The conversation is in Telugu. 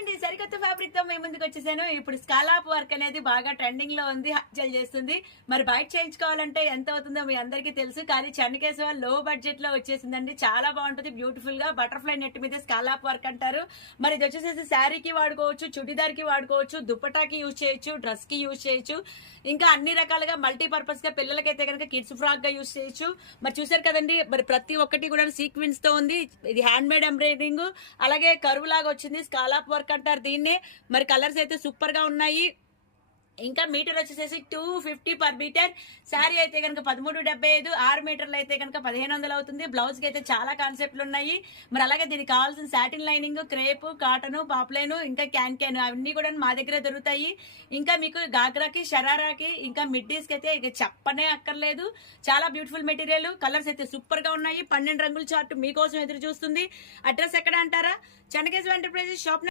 అండి, సరికొత్త ఫ్యాబ్రిక్ తో మేము ముందుకు వచ్చేసాను. ఇప్పుడు స్కాలాప్ వర్క్ అనేది బాగా ట్రెండింగ్ లో ఉంది, హల్చల్ చేస్తుంది. మరి బయట చేయించుకోవాలంటే ఎంత అవుతుందో మీ అందరికీ తెలుసు. కానీ చెన్నకేశవ లో బడ్జెట్ లో వచ్చేసిందండి. చాలా బాగుంటుంది, బ్యూటిఫుల్ గా బటర్ఫ్లై నెట్ మీద స్కాలాప్ వర్క్ అంటారు. మరి ఇది వచ్చేసేసి శారీకి వాడుకోవచ్చు, చుడిదార్ కి వాడుకోవచ్చు, దుప్పటాకి యూజ్ చేయొచ్చు, డ్రెస్ కి యూజ్ చేయొచ్చు, ఇంకా అన్ని రకాలుగా మల్టీపర్పస్ గా పిల్లలకైతే కనుక కిడ్స్ ఫ్రాక్ గా యూజ్ చేయొచ్చు. మరి చూసారు కదండి, మరి ప్రతి ఒక్కటి కూడా సీక్వెన్స్ తో ఉంది. ఇది హ్యాండ్ మేడ్ ఎంబ్రాయిడరింగ్, అలాగే కరువు లాగా వచ్చింది, స్కాలాప్ వర్క్ అంటారు దీన్నే. మరి కలర్స్ అయితే సూపర్ గా ఉన్నాయి. ఇంకా మీటర్ వచ్చేసేసి 250 పర్ మీటర్. శారీ అయితే కనుక 1375, 6 మీటర్లు అయితే కనుక 1500 అవుతుంది. బ్లౌజ్ కి అయితే చాలా కాన్సెప్ట్లు ఉన్నాయి. మరి అలాగే దీనికి కావాల్సిన satin lining, crepe, cotton, poplin, ఇంకా క్యాన్ అవన్నీ కూడా మా దగ్గర దొరుకుతాయి. ఇంకా మీకు గాగ్రాకి, షరారాకి, ఇంకా మిడ్డీస్ కి అయితే ఇక చెప్పనే అక్కర్లేదు. చాలా బ్యూటిఫుల్ మెటీరియల్, కలర్స్ అయితే సూపర్ గా ఉన్నాయి. 12 రంగుల చార్ట్ మీకోసం ఎదురు చూస్తుంది. అడ్రస్ ఎక్కడ అంటారా? Chennakesava enterprises shop